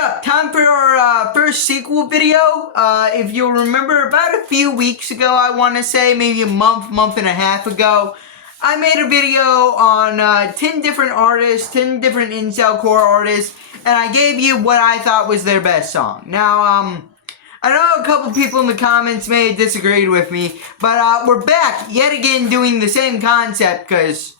up? Time for our first sequel video. If you'll remember, about a few weeks ago, I want to say, maybe a month and a half ago, I made a video on 10 different artists, 10 different incelcore artists, and I gave you what I thought was their best song. Now, I know a couple people in the comments may have disagreed with me, but we're back yet again doing the same concept because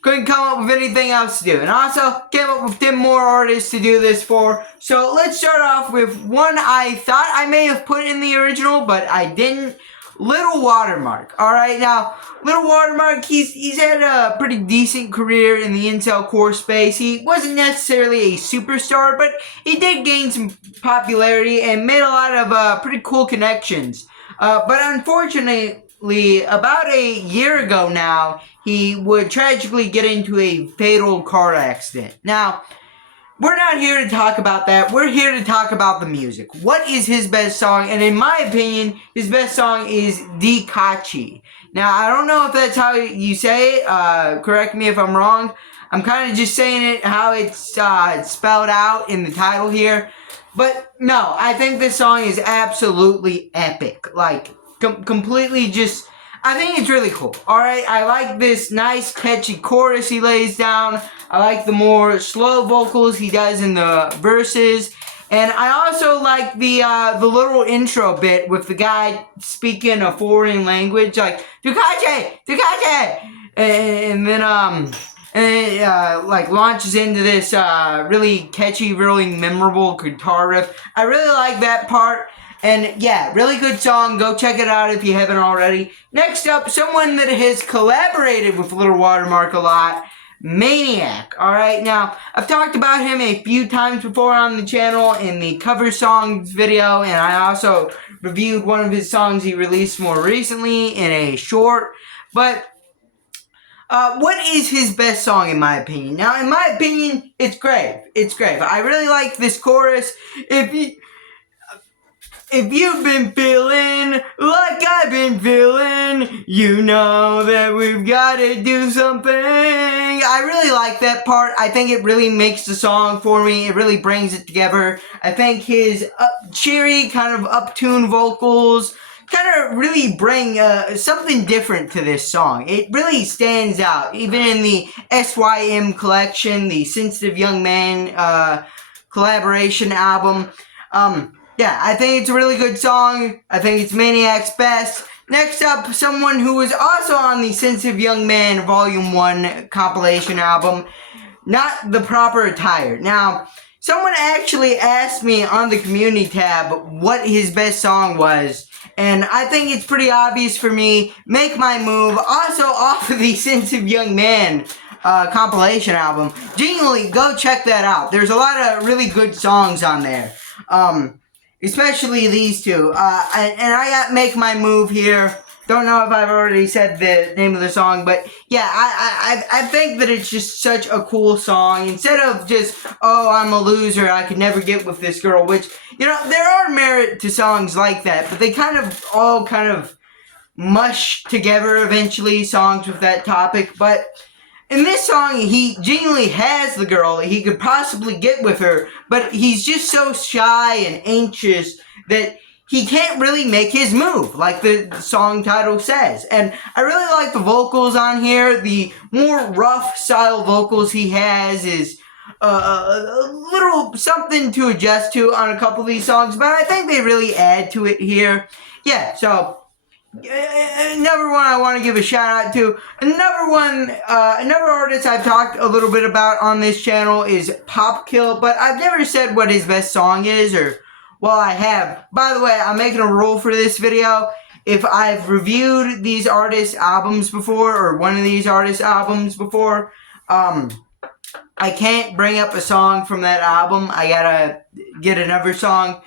couldn't come up with anything else to do. And also came up with 10 more artists to do this for. So let's start off with one I thought I may have put in the original, but I didn't. Little Watermark. Alright, now, Little Watermark, he's had a pretty decent career in the incelcore space. He wasn't necessarily a superstar, but he did gain some popularity and made a lot of pretty cool connections. But unfortunately, about a year ago now, he would tragically get into a fatal car accident. Now, we're not here to talk about that. We're here to talk about the music. What is his best song? And in my opinion, his best song is Dikachi. Now, I don't know if that's how you say it. Correct me if I'm wrong. I'm kind of just saying it how it's spelled out in the title here. But no, I think this song is absolutely epic. Like, completely just... I think it's really cool. Alright, I like this nice catchy chorus he lays down. I like the more slow vocals he does in the verses. And I also like the little intro bit with the guy speaking a foreign language, like, Dukache! Dukache! And then, like, launches into this, really catchy, really memorable guitar riff. I really like that part. And yeah, really good song. Go check it out if you haven't already. Next up, someone that has collaborated with Little Watermark a lot, Maniac. Alright, now, I've talked about him a few times before on the channel in the cover songs video, and I also reviewed one of his songs he released more recently in a short. But what is his best song in my opinion? Now, in my opinion, it's Grave. It's Grave. I really like this chorus. If you've been feeling like I've been feeling, you know that we've got to do something. I really like that part. I think it really makes the song for me. It really brings it together. I think his cheery, kind of uptuned vocals kind of really bring something different to this song. It really stands out. Even in the SYM collection, the Sensitive Young Man collaboration album. Yeah, I think it's a really good song. I think it's Maniac's best. Next up, someone who was also on the Sensitive Young Man Volume 1 compilation album, Not the Proper Attire. Now, someone actually asked me on the community tab what his best song was, and I think it's pretty obvious for me. Make My Move, also off of the Sensitive Young Man compilation album. Genuinely, go check that out. There's a lot of really good songs on there. Especially these two. And I got Make My Move here. Don't know if I've already said the name of the song, but yeah, I think that it's just such a cool song. Instead of just, oh, I'm a loser, I could never get with this girl, which, you know, there are merit to songs like that, but they all kind of mush together eventually, songs with that topic. But in this song, he genuinely has the girl that he could possibly get with her, but he's just so shy and anxious that he can't really make his move, like the song title says. And I really like the vocals on here. The more rough style vocals he has is a little something to adjust to on a couple of these songs, but I think they really add to it here. Yeah, so another one I want to give a shout out to. Another artist I've talked a little bit about on this channel is Popkill, but I've never said what his best song is, or, well, I have. By the way, I'm making a rule for this video. If I've reviewed these artists' albums before, or one of these artists' albums before, I can't bring up a song from that album. I gotta get another song.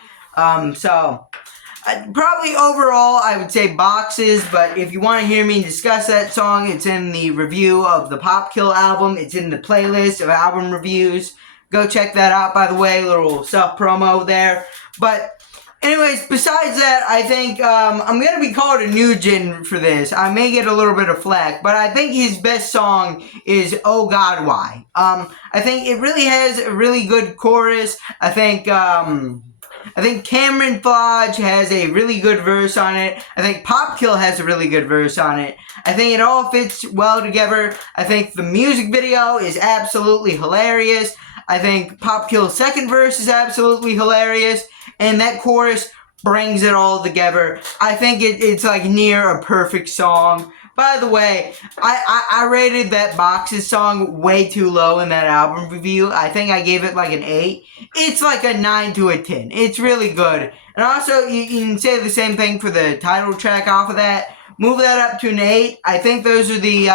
Probably overall, I would say Boxes, but if you want to hear me discuss that song, it's in the review of the Popkill album. It's in the playlist of album reviews. Go check that out, by the way, little self-promo there. But Anyways, besides that, I think I'm going to be called a Nugent for this. I may get a little bit of flack, but I think his best song is Oh God Why. I think it really has a really good chorus. I think Cameron Flodge has a really good verse on it. I think Popkill has a really good verse on it. I think it all fits well together. I think the music video is absolutely hilarious. I think Popkill's second verse is absolutely hilarious. And that chorus brings it all together. I think it's like near a perfect song. By the way, I rated that Boxes song way too low in that album review. I think I gave it like an 8. It's like a 9 to a 10. It's really good. And also, you can say the same thing for the title track off of that. Move that up to an 8. I think those are the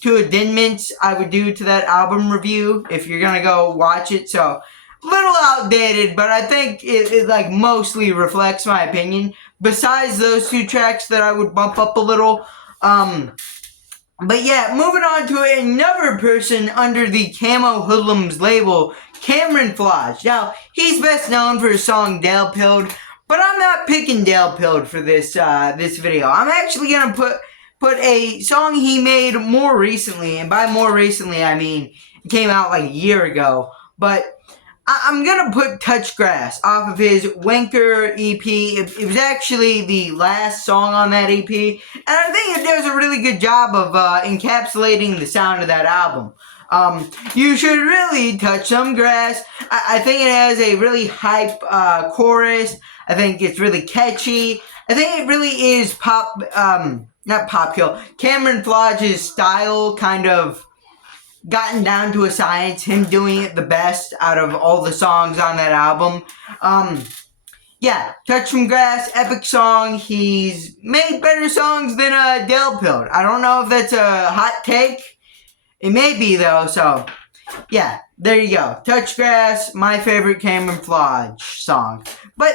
two addenduments I would do to that album review if you're going to go watch it. So, little outdated, but I think it like mostly reflects my opinion. Besides those two tracks that I would bump up a little. But yeah, moving on to another person under the Camo Hoodlums label, Cameron Flodge. Now, he's best known for his song Dale Pilled, but I'm not picking Dale Pilled for this this video. I'm actually gonna put a song he made more recently, and by more recently I mean it came out like a year ago. But I'm gonna put Touch Grass off of his Wanker EP. It was actually the last song on that EP, and I think it does a really good job of encapsulating the sound of that album. You should really touch some grass. I think it has a really hype chorus. I think it's really catchy. I think it really is not Popkill, Cameron Flodge's style kind of gotten down to a science, him doing it the best out of all the songs on that album. Yeah, Touch Some Grass, epic song. He's made better songs than Dale Pilled. I don't know if that's a hot take. It may be though, so yeah, there you go. Touch Grass, my favorite Cameron Flodge song. But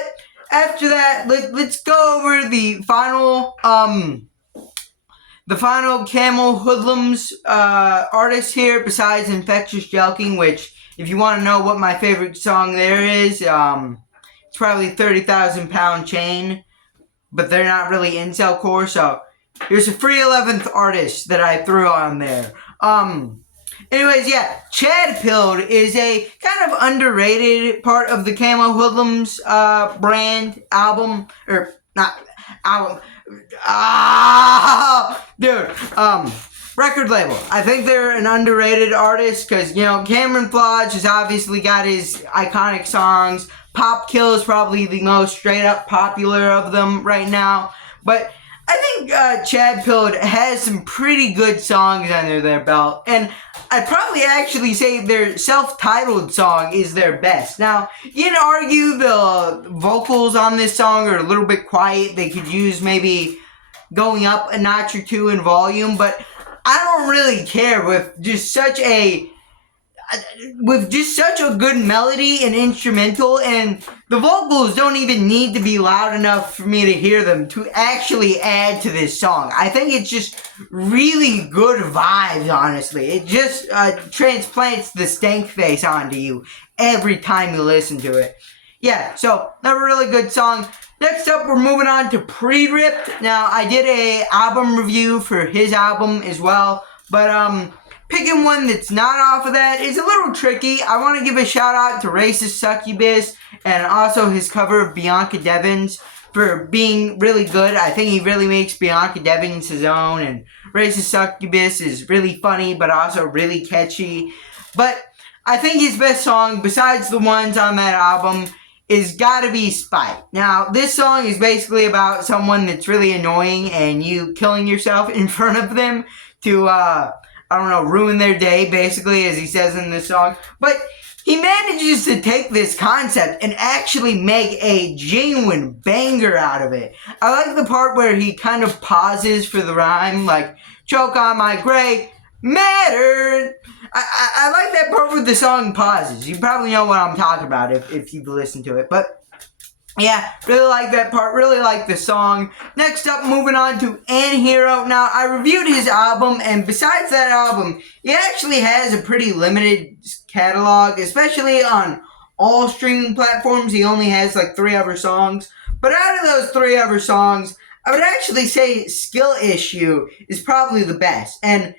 after that, let's go over the final Camo Hoodlums artist here, besides Infectious Jelking, which, if you want to know what my favorite song there is, it's probably 30,000 Pound Chain, but they're not really incelcore, so here's a free 11th artist that I threw on there. Anyways, yeah, Chad Pilled is a kind of underrated part of the Camo Hoodlums brand album, or not album. Record label. I think they're an underrated artist because, you know, Cameron Flodge has obviously got his iconic songs. Popkill is probably the most straight up popular of them right now. But I think Chad Pilled has some pretty good songs under their belt. And I'd probably actually say their self-titled song is their best. Now, you can argue the vocals on this song are a little bit quiet. They could use maybe going up a notch or two in volume. But I don't really care with just such a good melody and instrumental, and the vocals don't even need to be loud enough for me to hear them to actually add to this song. I think it's just really good vibes, honestly. It just transplants the stank face onto you every time you listen to it. Yeah, so another really good song. Next up, we're moving on to Pre-Ripped. Now, I did a album review for his album as well, but picking one that's not off of that is a little tricky. I want to give a shout out to Racist Succubus and also his cover of Bianca Devins for being really good. I think he really makes Bianca Devins his own, and Racist Succubus is really funny but also really catchy. But I think his best song, besides the ones on that album, is gotta be Spite. Now, this song is basically about someone that's really annoying and you killing yourself in front of them to, I don't know, ruin their day, basically, as he says in this song. But he manages to take this concept and actually make a genuine banger out of it. I like the part where he kind of pauses for the rhyme, like, choke on my gray matter. I like that part where the song pauses. You probably know what I'm talking about if you've listened to it. But yeah, really like that part. Really like the song. Next up, moving on to Anhero. Now, I reviewed his album, and besides that album, he actually has a pretty limited catalog, especially on all streaming platforms. He only has like 3 other songs. But out of those three other songs, I would actually say Skill Issue is probably the best. And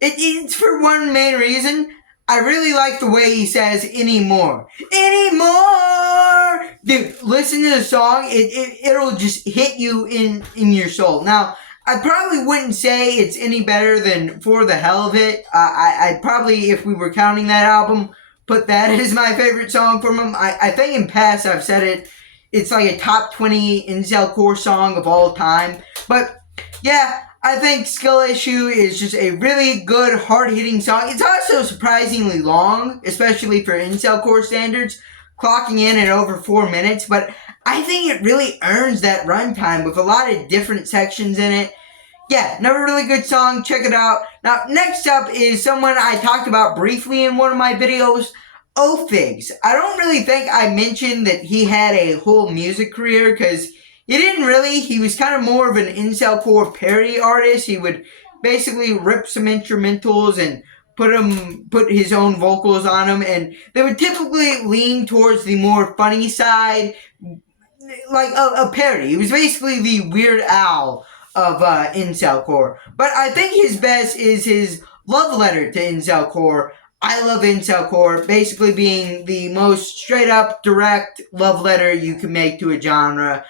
it's for one main reason. I really like the way he says anymore. Anymore! Dude, listen to the song. It'll just hit you in your soul. Now, I probably wouldn't say it's any better than For the Hell of It. I'd probably, if we were counting that album, put that as my favorite song from him. I think in past I've said it. It's like a top 20 incelcore song of all time. But, yeah, I think Skill Issue is just a really good, hard-hitting song. It's also surprisingly long, especially for incelcore standards, clocking in at over 4 minutes, but I think it really earns that runtime with a lot of different sections in it. Yeah, another really good song. Check it out. Now, next up is someone I talked about briefly in one of my videos, O-Figs. I don't really think I mentioned that he had a whole music career, because he didn't really. He was kind of more of an incelcore parody artist. He would basically rip some instrumentals and put his own vocals on them, and they would typically lean towards the more funny side, like a parody. He was basically the Weird Al of incelcore. But I think his best is his love letter to incelcore. I love incelcore, basically being the most straight up, direct love letter you can make to a genre.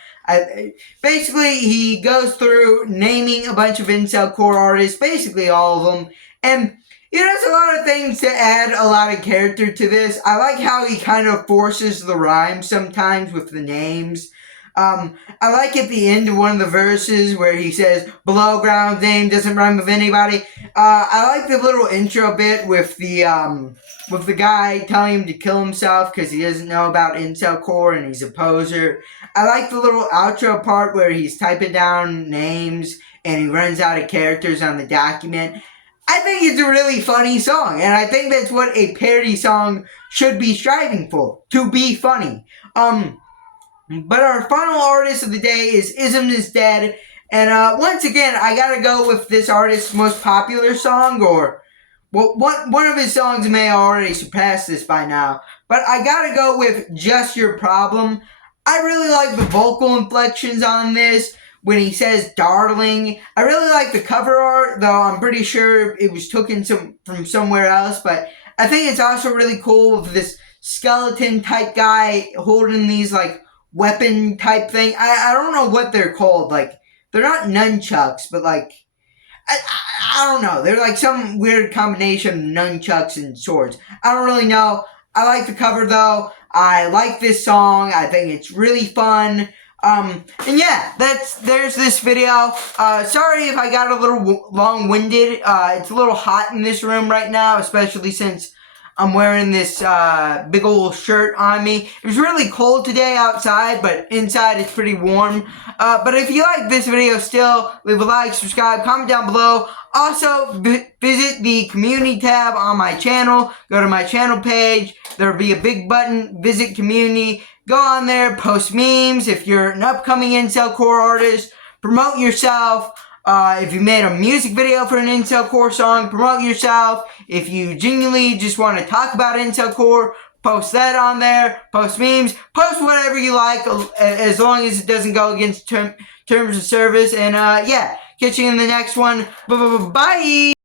Basically, he goes through naming a bunch of incelcore artists, basically all of them, and there's a lot of things to add a lot of character to this. I like how he kind of forces the rhyme sometimes with the names. I like at the end of one of the verses where he says, below ground name doesn't rhyme with anybody. I like the little intro bit with the guy telling him to kill himself because he doesn't know about incelcore and he's a poser. I like the little outro part where he's typing down names and he runs out of characters on the document. I think it's a really funny song, and I think that's what a parody song should be striving for, to be funny. But our final artist of the day is Ism Is Dead, and once again, I gotta go with this artist's most popular song, or, well, one of his songs may already surpass this by now, but I gotta go with Just Your Problem. I really like the vocal inflections on this. When he says darling, I really like the cover art, though I'm pretty sure it was taken from somewhere else, but I think it's also really cool with this skeleton type guy holding these like weapon type thing. I don't know what they're called, like they're not nunchucks, but like I don't know, they're like some weird combination of nunchucks and swords. I don't really know. I like the cover though. I like this song. I think it's really fun. And yeah, there's this video. Sorry if I got a little long-winded. It's a little hot in this room right now, especially since I'm wearing this big old shirt on me. It was really cold today outside, but inside it's pretty warm. But if you like this video still, leave a like, subscribe, comment down below. Also, visit the community tab on my channel. Go to my channel page. There will be a big button, visit community. Go on there, post memes. If you're an upcoming incelcore artist, promote yourself. If you made a music video for an incelcore song, promote yourself. If you genuinely just want to talk about incelcore, post that on there. Post memes. Post whatever you like, as long as it doesn't go against terms of service. And yeah, catch you in the next one. Bye.